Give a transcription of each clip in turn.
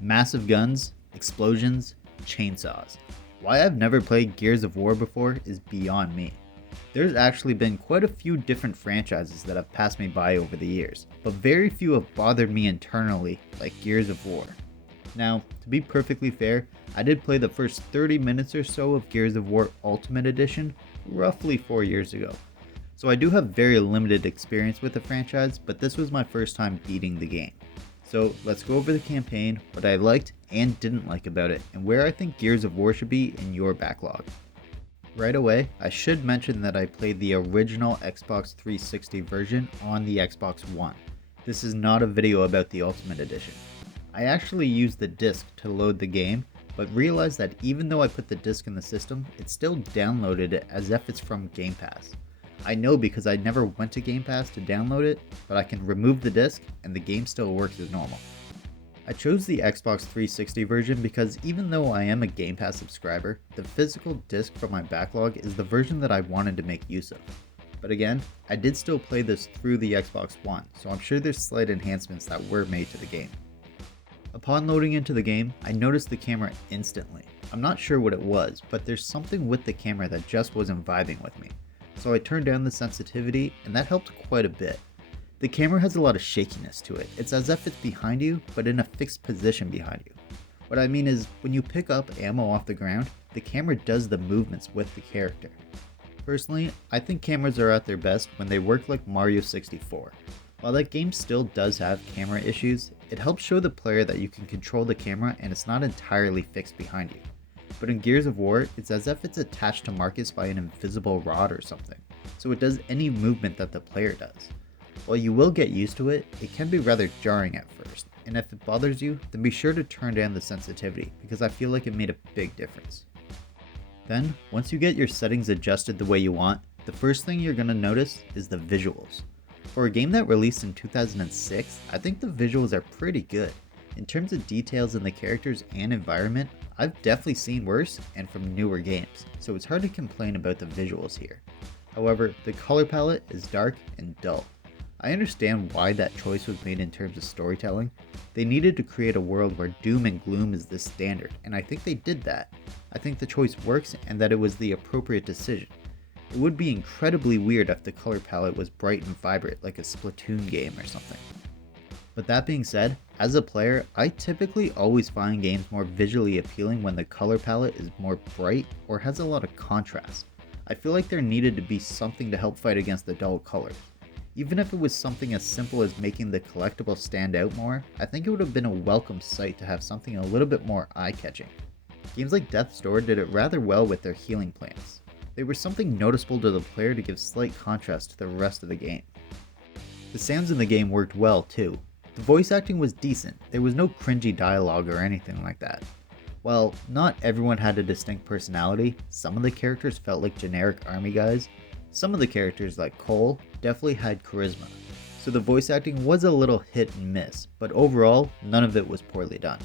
Massive guns, explosions, chainsaws. Why I've never played Gears of War before is beyond me. There's actually been quite a few different franchises that have passed me by over the years, but very few have bothered me internally like Gears of War. Now, to be perfectly fair, I did play the first 30 minutes or so of Gears of War Ultimate Edition roughly 4 years ago. So I do have very limited experience with the franchise, but this was my first time beating the game. So let's go over the campaign, what I liked and didn't like about it, and where I think Gears of War should be in your backlog. Right away, I should mention that I played the original Xbox 360 version on the Xbox One. This is not a video about the Ultimate Edition. I actually used the disc to load the game, but realized that even though I put the disc in the system, it still downloaded it as if it's from Game Pass. I know because I never went to Game Pass to download it, but I can remove the disc and the game still works as normal. I chose the Xbox 360 version because even though I am a Game Pass subscriber, the physical disc from my backlog is the version that I wanted to make use of. But again, I did still play this through the Xbox One, so I'm sure there's slight enhancements that were made to the game. Upon loading into the game, I noticed the camera instantly. I'm not sure what it was, but there's something with the camera that just wasn't vibing with me. So I turned down the sensitivity and that helped quite a bit. The camera has a lot of shakiness to it. It's as if it's behind you, but in a fixed position behind you. What I mean is, when you pick up ammo off the ground, the camera does the movements with the character. Personally, I think cameras are at their best when they work like Mario 64. While that game still does have camera issues, it helps show the player that you can control the camera and it's not entirely fixed behind you. But in Gears of War, it's as if it's attached to Marcus by an invisible rod or something, so it does any movement that the player does. While you will get used to it, it can be rather jarring at first, and if it bothers you, then be sure to turn down the sensitivity, because I feel like it made a big difference. Then, once you get your settings adjusted the way you want, the first thing you're going to notice is the visuals. For a game that released in 2006, I think the visuals are pretty good. In terms of details in the characters and environment, I've definitely seen worse and from newer games, so it's hard to complain about the visuals here. However, the color palette is dark and dull. I understand why that choice was made in terms of storytelling. They needed to create a world where doom and gloom is the standard, and I think they did that. I think the choice works and that it was the appropriate decision. It would be incredibly weird if the color palette was bright and vibrant like a Splatoon game or something. But that being said, as a player, I typically always find games more visually appealing when the color palette is more bright or has a lot of contrast. I feel like there needed to be something to help fight against the dull colors. Even if it was something as simple as making the collectible stand out more, I think it would have been a welcome sight to have something a little bit more eye-catching. Games like Death's Door did it rather well with their healing plants. They were something noticeable to the player to give slight contrast to the rest of the game. The sounds in the game worked well too. The voice acting was decent, there was no cringy dialogue or anything like that. While not everyone had a distinct personality, some of the characters felt like generic army guys. Some of the characters, like Cole, definitely had charisma. So the voice acting was a little hit and miss, but overall, none of it was poorly done.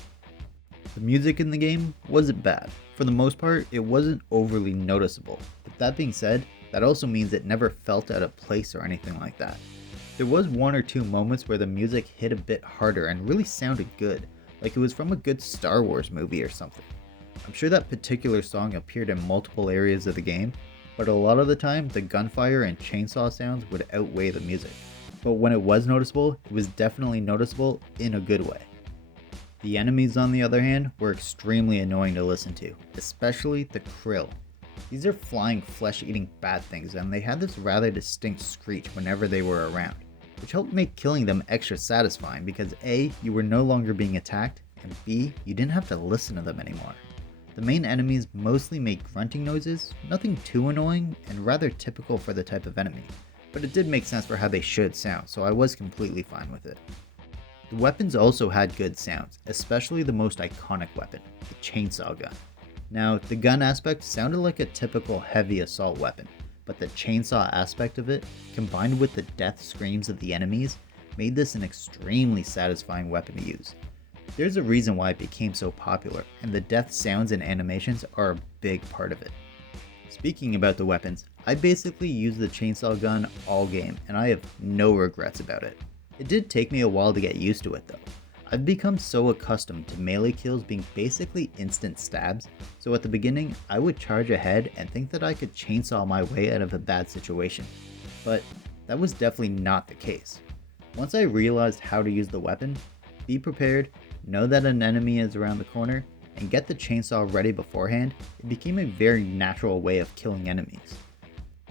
The music in the game wasn't bad. For the most part, it wasn't overly noticeable. But that being said, that also means it never felt out of place or anything like that. There was one or two moments where the music hit a bit harder and really sounded good, like it was from a good Star Wars movie or something. I'm sure that particular song appeared in multiple areas of the game, but a lot of the time the gunfire and chainsaw sounds would outweigh the music. But when it was noticeable, it was definitely noticeable in a good way. The enemies, on the other hand, were extremely annoying to listen to, especially the krill. These are flying flesh-eating bat things, and they had this rather distinct screech whenever they were around, which helped make killing them extra satisfying because A, you were no longer being attacked, and B, you didn't have to listen to them anymore. The main enemies mostly make grunting noises, nothing too annoying, and rather typical for the type of enemy, but it did make sense for how they should sound, so I was completely fine with it. The weapons also had good sounds, especially the most iconic weapon, the chainsaw gun. Now, the gun aspect sounded like a typical heavy assault weapon, but the chainsaw aspect of it, combined with the death screams of the enemies, made this an extremely satisfying weapon to use. There's a reason why it became so popular, and the death sounds and animations are a big part of it. Speaking about the weapons, I basically used the chainsaw gun all game, and I have no regrets about it. It did take me a while to get used to it though. I've become so accustomed to melee kills being basically instant stabs, so at the beginning I would charge ahead and think that I could chainsaw my way out of a bad situation. But that was definitely not the case. Once I realized how to use the weapon, be prepared, know that an enemy is around the corner, and get the chainsaw ready beforehand, it became a very natural way of killing enemies.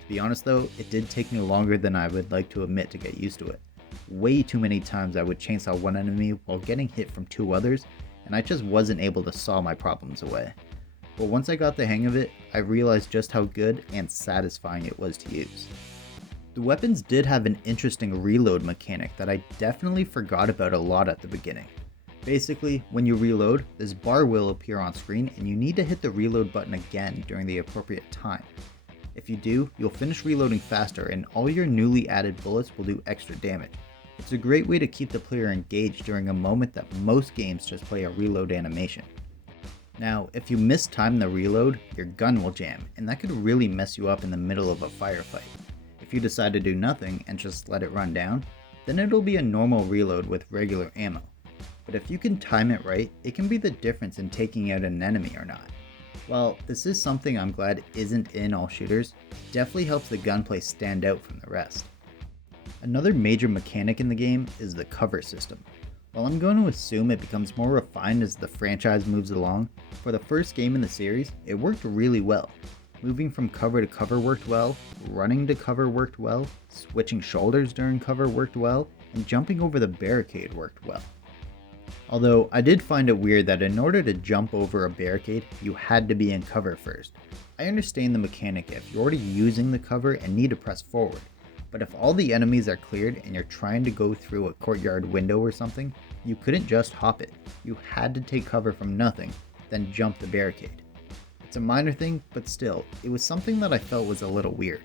To be honest though, it did take me longer than I would like to admit to get used to it. Way too many times I would chainsaw one enemy while getting hit from two others, and I just wasn't able to saw my problems away. But once I got the hang of it, I realized just how good and satisfying it was to use. The weapons did have an interesting reload mechanic that I definitely forgot about a lot at the beginning. Basically, when you reload, this bar will appear on screen and you need to hit the reload button again during the appropriate time. If you do, you'll finish reloading faster and all your newly added bullets will do extra damage. It's a great way to keep the player engaged during a moment that most games just play a reload animation. Now, if you mistime the reload, your gun will jam, and that could really mess you up in the middle of a firefight. If you decide to do nothing and just let it run down, then it'll be a normal reload with regular ammo. But if you can time it right, it can be the difference in taking out an enemy or not. While this is something I'm glad isn't in all shooters, it definitely helps the gunplay stand out from the rest. Another major mechanic in the game is the cover system. While I'm going to assume it becomes more refined as the franchise moves along, for the first game in the series, it worked really well. Moving from cover to cover worked well, running to cover worked well, switching shoulders during cover worked well, and jumping over the barricade worked well. Although I did find it weird that in order to jump over a barricade, you had to be in cover first. I understand the mechanic if you're already using the cover and need to press forward, but if all the enemies are cleared and you're trying to go through a courtyard window or something, you couldn't just hop it. You had to take cover from nothing, then jump the barricade. It's a minor thing, but still, it was something that I felt was a little weird.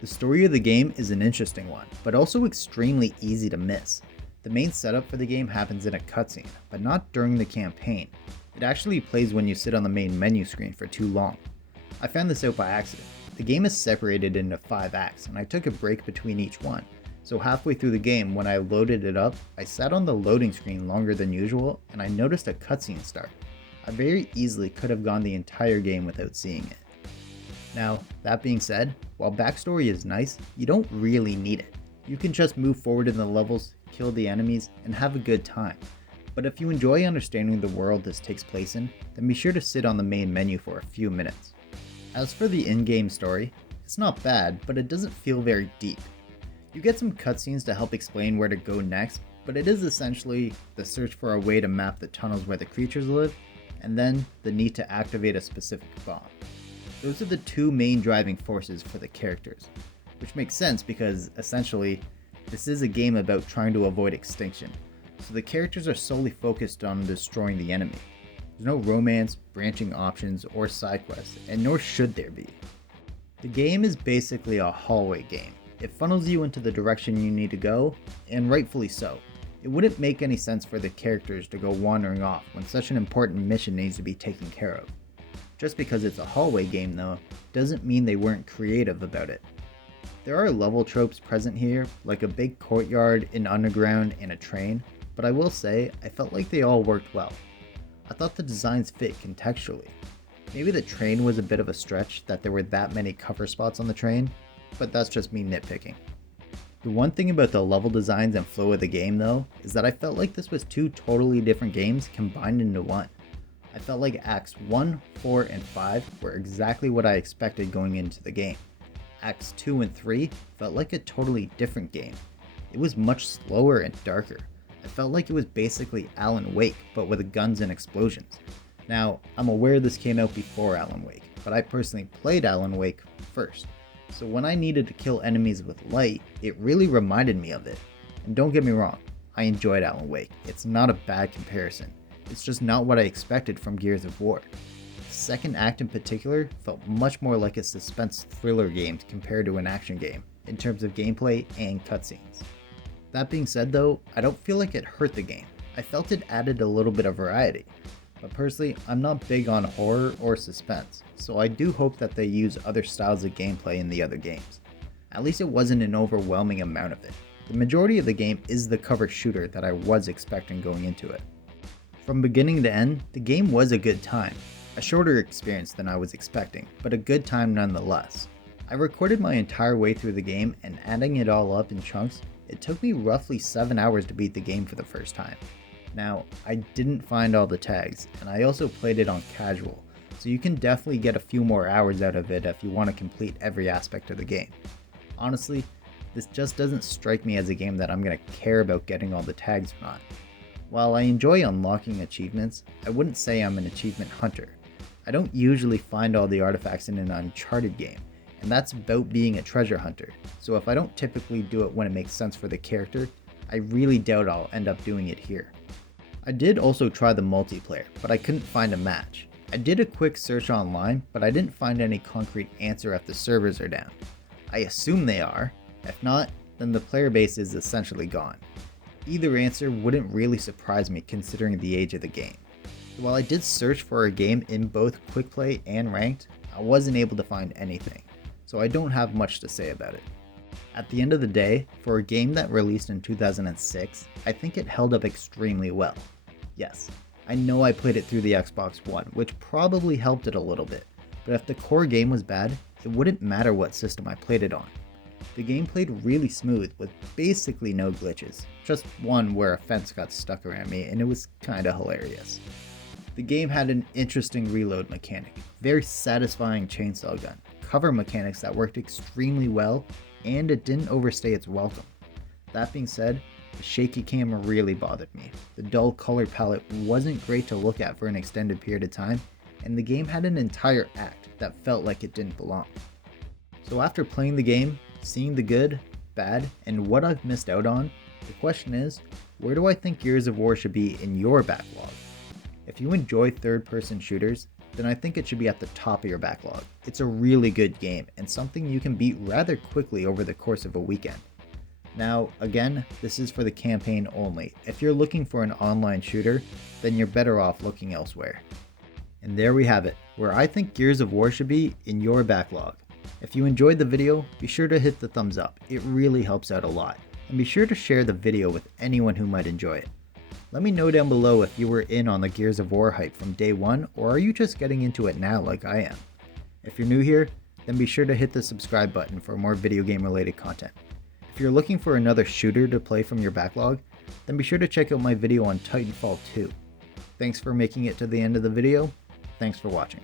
The story of the game is an interesting one, but also extremely easy to miss. The main setup for the game happens in a cutscene, but not during the campaign. It actually plays when you sit on the main menu screen for too long. I found this out by accident. The game is separated into 5 acts, and I took a break between each one. So halfway through the game, when I loaded it up, I sat on the loading screen longer than usual, and I noticed a cutscene start. I very easily could have gone the entire game without seeing it. Now, that being said, while backstory is nice, you don't really need it. You can just move forward in the levels, kill the enemies, and have a good time. But if you enjoy understanding the world this takes place in, then be sure to sit on the main menu for a few minutes. As for the in-game story, it's not bad, but it doesn't feel very deep. You get some cutscenes to help explain where to go next, but it is essentially the search for a way to map the tunnels where the creatures live, and then the need to activate a specific bomb. Those are the two main driving forces for the characters, which makes sense because, essentially, this is a game about trying to avoid extinction, so the characters are solely focused on destroying the enemy. There's no romance, branching options, or side quests, and nor should there be. The game is basically a hallway game. It funnels you into the direction you need to go, and rightfully so. It wouldn't make any sense for the characters to go wandering off when such an important mission needs to be taken care of. Just because it's a hallway game though, doesn't mean they weren't creative about it. There are level tropes present here, like a big courtyard, an underground, and a train, but I will say, I felt like they all worked well. I thought the designs fit contextually. Maybe the train was a bit of a stretch that there were that many cover spots on the train, but that's just me nitpicking. The one thing about the level designs and flow of the game though, is that I felt like this was 2 totally different games combined into one. I felt like Acts 1, 4, and 5 were exactly what I expected going into the game. Acts 2 and 3 felt like a totally different game. It was much slower and darker. I felt like it was basically Alan Wake, but with guns and explosions. Now, I'm aware this came out before Alan Wake, but I personally played Alan Wake first. So when I needed to kill enemies with light, it really reminded me of it. And don't get me wrong, I enjoyed Alan Wake. It's not a bad comparison. It's just not what I expected from Gears of War. The second act in particular felt much more like a suspense thriller game compared to an action game, in terms of gameplay and cutscenes. That being said though, I don't feel like it hurt the game. I felt it added a little bit of variety. But personally, I'm not big on horror or suspense, so I do hope that they use other styles of gameplay in the other games. At least it wasn't an overwhelming amount of it. the majority of the game is the cover shooter that I was expecting going into it. From beginning to end, the game was a good time. A shorter experience than I was expecting, but a good time nonetheless. I recorded my entire way through the game, and adding it all up in chunks, it took me roughly 7 hours to beat the game for the first time. Now, I didn't find all the tags, and I also played it on casual, so you can definitely get a few more hours out of it if you want to complete every aspect of the game. Honestly, this just doesn't strike me as a game that I'm going to care about getting all the tags or not. While I enjoy unlocking achievements, I wouldn't say I'm an achievement hunter. I don't usually find all the artifacts in an Uncharted game, and that's about being a treasure hunter, so if I don't typically do it when it makes sense for the character, I really doubt I'll end up doing it here. I did also try the multiplayer, but I couldn't find a match. I did a quick search online, but I didn't find any concrete answer if the servers are down. I assume they are. If not, then the player base is essentially gone. Either answer wouldn't really surprise me considering the age of the game. While I did search for a game in both quick play and ranked, I wasn't able to find anything, so I don't have much to say about it. At the end of the day, for a game that released in 2006, I think it held up extremely well. Yes, I know I played it through the Xbox One, which probably helped it a little bit, but if the core game was bad, it wouldn't matter what system I played it on. The game played really smooth with basically no glitches, just one where a fence got stuck around me and it was kinda hilarious. The game had an interesting reload mechanic, very satisfying chainsaw gun, cover mechanics that worked extremely well, and it didn't overstay its welcome. That being said, the shaky camera really bothered me. The dull color palette wasn't great to look at for an extended period of time, and the game had an entire act that felt like it didn't belong. So after playing the game, seeing the good, bad, and what I've missed out on, the question is, where do I think Gears of War should be in your backlog? If you enjoy third-person shooters, then I think it should be at the top of your backlog. It's a really good game and something you can beat rather quickly over the course of a weekend. Now, again, this is for the campaign only. If you're looking for an online shooter, then you're better off looking elsewhere. And there we have it, where I think Gears of War should be in your backlog. If you enjoyed the video, be sure to hit the thumbs up. It really helps out a lot. And be sure to share the video with anyone who might enjoy it. Let me know down below if you were in on the Gears of War hype from day one, or are you just getting into it now like I am? If you're new here, then be sure to hit the subscribe button for more video game related content. If you're looking for another shooter to play from your backlog, then be sure to check out my video on Titanfall 2. Thanks for making it to the end of the video. Thanks for watching.